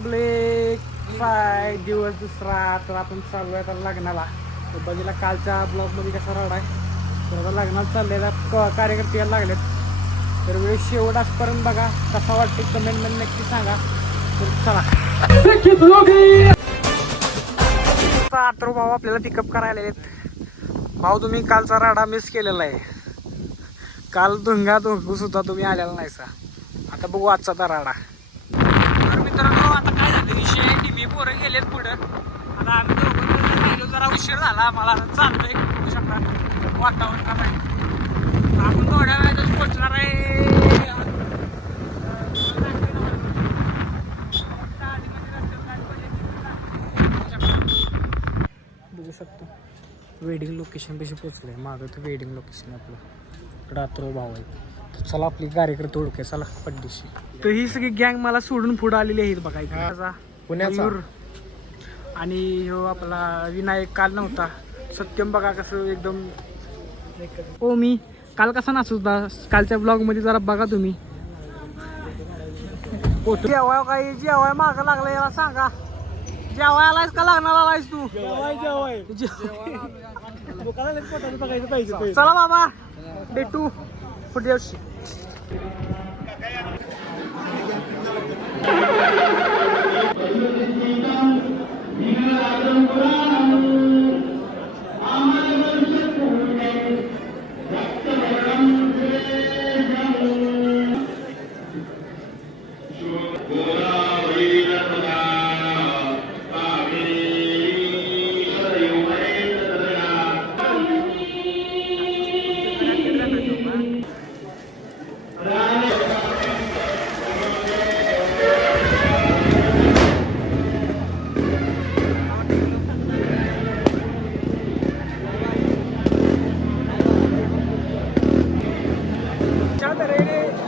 Public, दिवस दुसरा. तर आपण चालू आहे आता लग्नाला. तर बघितला कालच्या ब्लॉगमध्ये कसा राडा आहे. तर आता लग्नाला चाललेला कार्यकर्ते यायला लागलेत. तर वेळ शेवट आजपर्यंत बघा कसा वाटते कमेंटमध्ये नक्की सांगा. तर चला आत्रो भाऊ आपल्याला पिकअप करायला आहेत. भाऊ तुम्ही कालचा राडा मिस केलेला आहे. काल धुंगू सुद्धा तुम्ही आलेला नाही सा. आता बघू आजचा राडा. तर मित्रांनो आता काय झालं विषय टीव्ही पोरं गेलेत पुढं. आता आम्ही दोघं राहिलो, जरा उशीर झाला आम्हाला. चाललोय बघू शकता वातावरणामध्ये. आपण थोड्या वेळातच पोहोचणार आहे. बघू शकतो वेडिंग लोकेशन कशी पोहोचलंय. मागं तर वेडिंग लोकेशन आपलं रात्र भाऊ आहे. तर चला आपली कार्यकर्ते ओळखे चला पड्डीशी. तर ही सगळी गँग मला सोडून पुढे आलेली आहेत बघा. इकडचा पुण्याचा आणि हो आपला विनायक काल नव्हता. सत्यम बघा कसं एकदम. ओ मी काल कसा नाचत होता कालच्या ब्लॉग मध्ये जरा बघा तुम्ही. जेवाय काही जेवाय मागं लागलं याला सांगा. जेवाय आलायस का लागणार आलायस तू. चला बाबा भेटू पुढच्या वर्षी.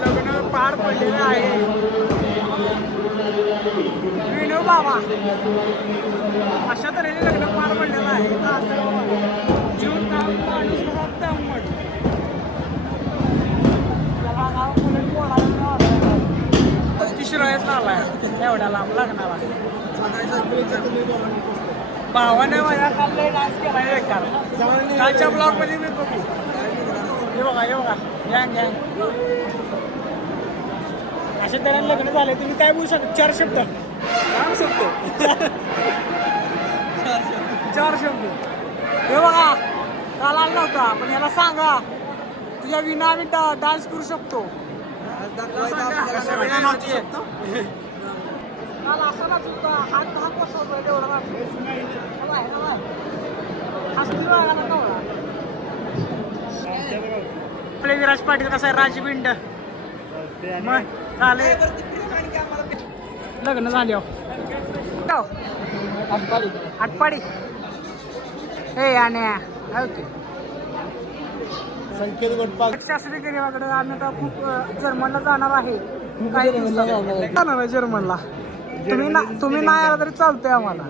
लग्न पार पडलेलं आहे. विनू बाबा अशा तऱ्हेने लग्न पार पडलेलं आहे. जीवन माणूस तिसराच आलाय एवढ्या लांब लग्नाला. भावाने माझ्या काल डान्स केलाय बेकार. कालच्या ब्लॉग मध्ये मी बघू. हे बघा हे बघा गँग गँग अशा तऱ्हेने लग्न झाले. तुम्ही काय बोलू शकता. चार शब्द चार शब्द. हे बघा काल आला नव्हता पण याला सांगा तुझ्या विना आम्ही डान्स करू शकतो. काल असं नाच होता हात दहा बसवतो तेवढा आपले विराज पाटील कसा आहे राजबिंड. मग चाले लग्न झाले आटपाडी हे आणि संकेत शास्त्री गरीबाकडे आम्ही आता खूप जर्मनला जाणार आहे. काही जाणार आहे जर्मनला. तुम्ही नाही आला तरी चालतंय आम्हाला.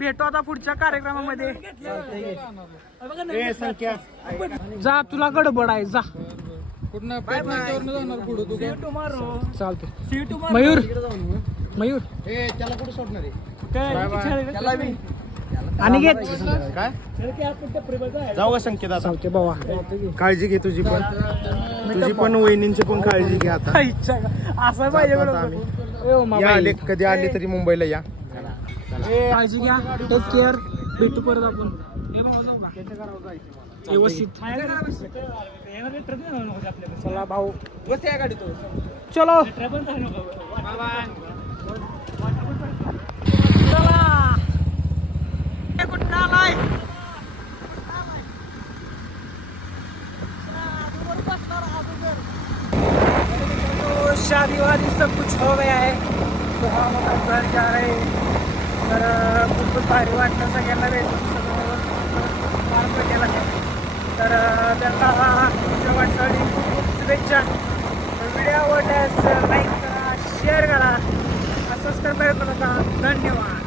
भेटू आता पुढच्या कार्यक्रमामध्ये. जा तुला गडबड आहे जा. चालते मयूर मयूर त्याला कुठे सोडणार आहे. आणि घेत काय जाऊ का संकेत आता बाबा. काळजी घे तुझी पण वहिनींची पण काळजी घे आता. असं पाहिजे आले कधी आले तरी मुंबईला या. काळजी घ्या टेक केअर. भेटू परत आपण व्यवस्थित. चला भाऊ गाडी तो चलो कुठं आलाय. शादी वादी सब कुछ हो गया है. तो हम घर जा रहे हैं. तर खूप भारी वाटतं सगळ्यांना भेटून. सगळं पार पडलेलं आहे. तर त्यांना वाटसाठी खूप खूप शुभेच्छा. व्हिडिओ आवडल्यास लाईक करा शेअर करा सबस्क्राईब करा. धन्यवाद.